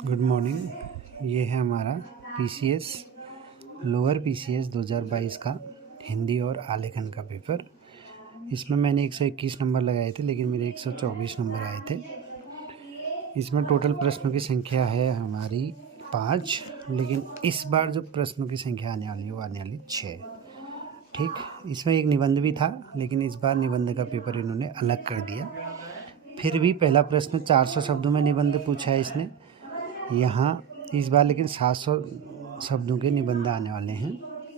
Good morning. ये है हमारा पीसीएस लोअर पीसीएस 2022 का हिंदी और आलेखन का पेपर। इसमें मैंने 121 नंबर लगाए थे, लेकिन मेरे 124 नंबर आए थे। इसमें टोटल प्रश्नों की संख्या है हमारी 5, लेकिन इस बार जो प्रश्नों की संख्या आने वाली है वो आने वाली 6। ठीक, इसमें एक निबंध भी था, लेकिन इस बार निबंध का पेपर इन्होंने अलग कर दिया। फिर भी पहला प्रश्न 400 शब्दों में निबंध पूछा है इसने। यहाँ इस बार लेकिन 700 शब्दों के निबंध आने वाले हैं।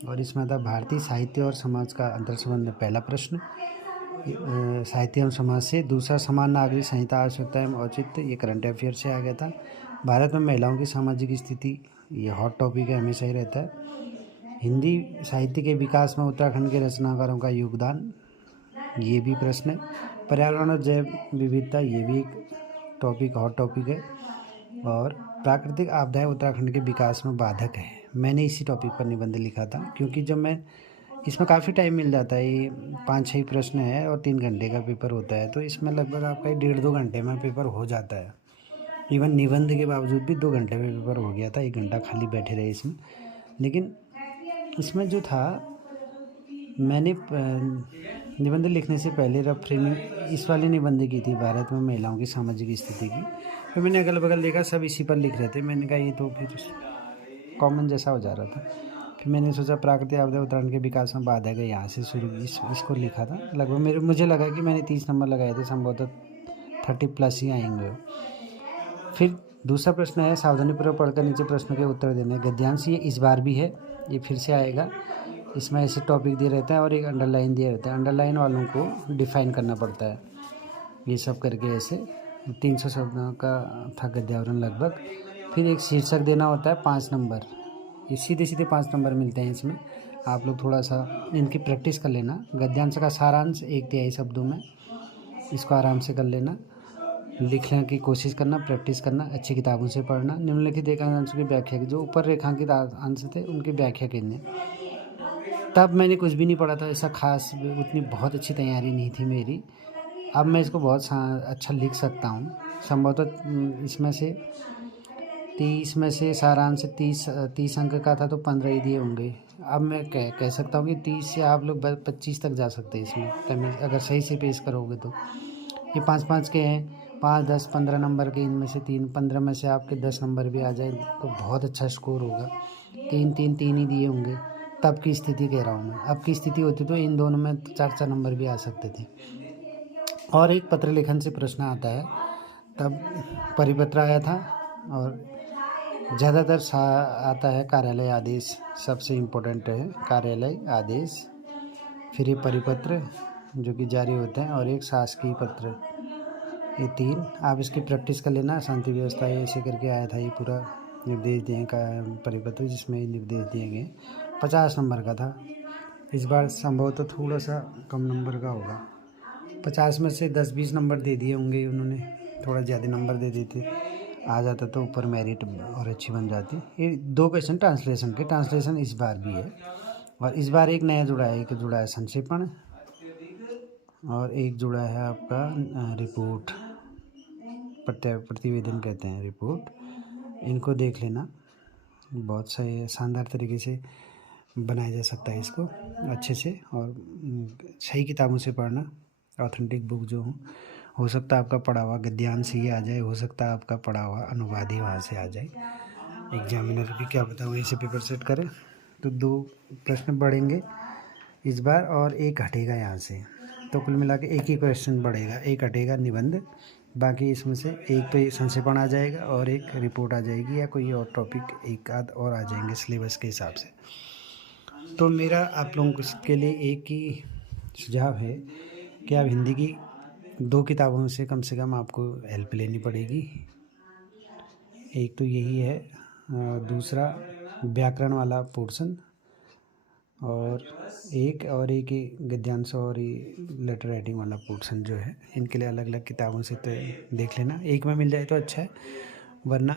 और इसमें था भारतीय साहित्य और समाज का अंतर संबंध में पहला प्रश्न, साहित्य एवं समाज से। दूसरा, समान नागरिक संहिता आवश्यकता एवं औचित्य, ये करंट अफेयर से आ गया था। भारत में महिलाओं की सामाजिक स्थिति, ये हॉट टॉपिक है, हमेशा ही रहता है। हिंदी साहित्य के विकास में उत्तराखंड के रचनाकारों का योगदान, ये भी प्रश्न है। पर्यावरण और जैव विविधता, ये भी एक टॉपिक, हॉट टॉपिक है। और प्राकृतिक आपदाएं उत्तराखंड के विकास में बाधक है। मैंने इसी टॉपिक पर निबंध लिखा था, क्योंकि जब मैं इसमें काफ़ी टाइम मिल जाता है। ये 5-6 प्रश्न है और 3 घंटे का पेपर होता है, तो इसमें लगभग आपका 1.5-2 घंटे में पेपर हो जाता है। इवन निबंध के बावजूद भी 2 घंटे में पेपर हो गया था। 1 घंटा खाली बैठे रहे इसमें। लेकिन इसमें जो था, मैंने निबंध लिखने से पहले रफ फ्रेमिंग इस वाले निबंध की थी, भारत में महिलाओं की सामाजिक स्थिति की। फिर मैंने अगल बगल देखा, सब इसी पर लिख रहे थे। मैंने कहा ये तो फिर कॉमन जैसा हो जा रहा था। फिर मैंने सोचा प्राकृतिक आपदा उत्तराखंड के विकास में बाधक है, यहाँ से शुरू इसको लिखा था। लगभग मुझे लगा कि मैंने 30 नंबर लगाए थे, संभवतः 30+ ही आएंगे। फिर दूसरा प्रश्न है, सावधानीपूर्वक पढ़कर नीचे प्रश्नों के उत्तर देने। गद्यांश ये इस बार भी है, ये फिर से आएगा। इसमें ऐसे टॉपिक दिए रहते हैं और एक अंडरलाइन दिए रहते हैं। अंडरलाइन वालों को डिफाइन करना पड़ता है, ये सब करके। ऐसे 300 शब्दों का था गद्यावरण लगभग। फिर एक शीर्षक देना होता है, 5 नंबर। ये सीधे सीधे 5 नंबर मिलते हैं इसमें। आप लोग थोड़ा सा इनकी प्रैक्टिस कर लेना। गद्यांश का सारांश 1/3 शब्दों में, इसको आराम से कर लेना। लिखने की कोशिश करना, प्रैक्टिस करना, अच्छी किताबों से पढ़ना। निम्नलिखित अंशों की व्याख्या, जो ऊपर रेखांकित अंश थे उनकी व्याख्या करनी। तब मैंने कुछ भी नहीं पढ़ा था, ऐसा खास उतनी बहुत अच्छी तैयारी नहीं थी मेरी। अब मैं इसको बहुत अच्छा लिख सकता हूँ। संभवतः इसमें से 30 में से सारांश 30 अंक का था, तो 15 ही दिए होंगे। अब मैं कह सकता हूँ कि 30 से आप लोग 25 तक जा सकते हैं इसमें, तभी अगर सही से पेश करोगे तो। ये 5-5 के हैं, 5, 10, 15 नंबर के। इनमें से 15 में से आपके 10 नंबर भी आ जाए तो बहुत अच्छा स्कोर होगा। 3 ही दिए होंगे। तब की स्थिति कह रहा हूँ मैं। अब की स्थिति होती तो इन दोनों में 4 नंबर भी आ सकते थे। और एक पत्र लेखन से प्रश्न आता है, तब परिपत्र आया था। और ज़्यादातर आता है कार्यालय आदेश, सबसे इम्पोर्टेंट है कार्यालय आदेश। फिर ये परिपत्र जो कि जारी होते हैं, और एक शासकीय पत्र। ये 3 आप इसकी प्रैक्टिस कर लेना। शांति व्यवस्था ऐसे करके आया था, ये पूरा निर्देश दिए का परिपत्र, जिसमें निर्देश दिए गए। 50 नंबर का था। इस बार संभवतः थोड़ा सा कम नंबर का होगा। 50 में से 10-20 नंबर दे दिए होंगे उन्होंने, थोड़ा ज़्यादा नंबर दे देते आ जाता तो ऊपर मेरिट और अच्छी बन जाती। ये 2 क्वेश्चन ट्रांसलेशन के, ट्रांसलेशन इस बार भी है। और इस बार एक नया जुड़ा है, एक जुड़ा है संक्षेपण, और एक जुड़ा है आपका रिपोर्ट, प्रतिवेदन कहते हैं, रिपोर्ट। इनको देख लेना, बहुत सही शानदार तरीके से बनाया जा सकता है इसको अच्छे से। और सही किताबों से पढ़ना, ऑथेंटिक बुक जो हो सकता है आपका पढ़ा हुआ गद्यांश ही आ जाए, हो सकता है आपका पढ़ा हुआ अनुवाद ही वहाँ से आ जाए। एग्जामिनर भी क्या पता वहीं से पेपर सेट करे। तो 2 प्रश्न बढ़ेंगे इस बार, और एक हटेगा यहाँ से। तो कुल मिला के एक ही क्वेश्चन बढ़ेगा, एक हटेगा निबंध। बाकी इसमें से एक पे संक्षेपण आ जाएगा और एक रिपोर्ट आ जाएगी, या कोई और टॉपिक एक आध और आ जाएंगे सिलेबस के हिसाब से। तो मेरा आप लोगों के लिए एक ही सुझाव है कि आप हिंदी की 2 किताबों से कम आपको हेल्प लेनी पड़ेगी। एक तो यही है, दूसरा व्याकरण वाला पोर्शन, और एक ही गद्यांश और लेटर राइटिंग वाला पोर्शन जो है। इनके लिए अलग अलग किताबों से तो देख लेना, एक में मिल जाए तो अच्छा है, वरना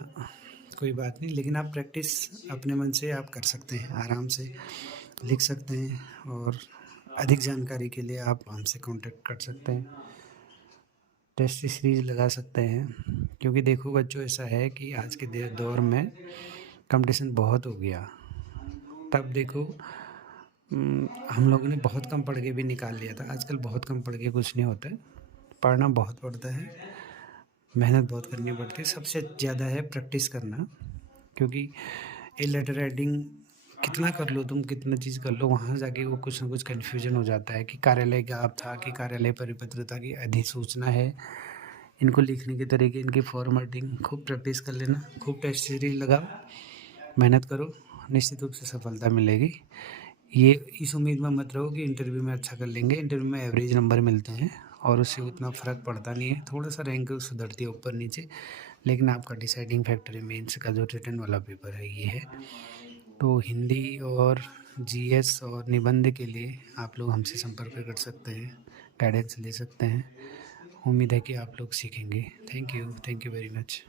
कोई बात नहीं। लेकिन आप प्रैक्टिस अपने मन से आप कर सकते हैं, आराम से लिख सकते हैं। और अधिक जानकारी के लिए आप हमसे कांटेक्ट कर सकते हैं। टेस्ट सीरीज लगा सकते हैं, क्योंकि देखो बच्चों ऐसा है कि आज के दौर में कंपटीशन बहुत हो गया। तब देखो हम लोगों ने बहुत कम पढ़ के भी निकाल लिया था, आजकल बहुत कम पढ़ के कुछ नहीं होता है, पढ़ना बहुत पड़ता है, मेहनत बहुत करनी पड़ती है, सबसे ज़्यादा है प्रैक्टिस करना। क्योंकि ए लेटर राइटिंग कितना कर लो तुम, कितना चीज़ कर लो, वहाँ जाके वो कुछ ना कुछ कन्फ्यूजन हो जाता है कि कार्यालय का आप था कि कार्यालय परिपत्रता की अधिसूचना है, इनको लिखने के तरीके, इनकी फॉर्मेटिंग खूब प्रैक्टिस कर लेना, खूब टेस्ट सीरीज लगाओ, मेहनत करो, निश्चित रूप से सफलता मिलेगी। ये इस उम्मीद में मत रहो कि इंटरव्यू में अच्छा कर लेंगे, इंटरव्यू में एवरेज नंबर मिलते हैं और उससे उतना फ़र्क पड़ता नहीं है, थोड़ा सा रैंक सुधरती है ऊपर नीचे, लेकिन आपका डिसाइडिंग फैक्टर है मेंस का जो रिटन वाला पेपर है ये है। तो हिंदी और जीएस और निबंध के लिए आप लोग हमसे संपर्क कर सकते हैं, गाइडेंस ले सकते हैं। उम्मीद है कि आप लोग सीखेंगे। Thank you very much.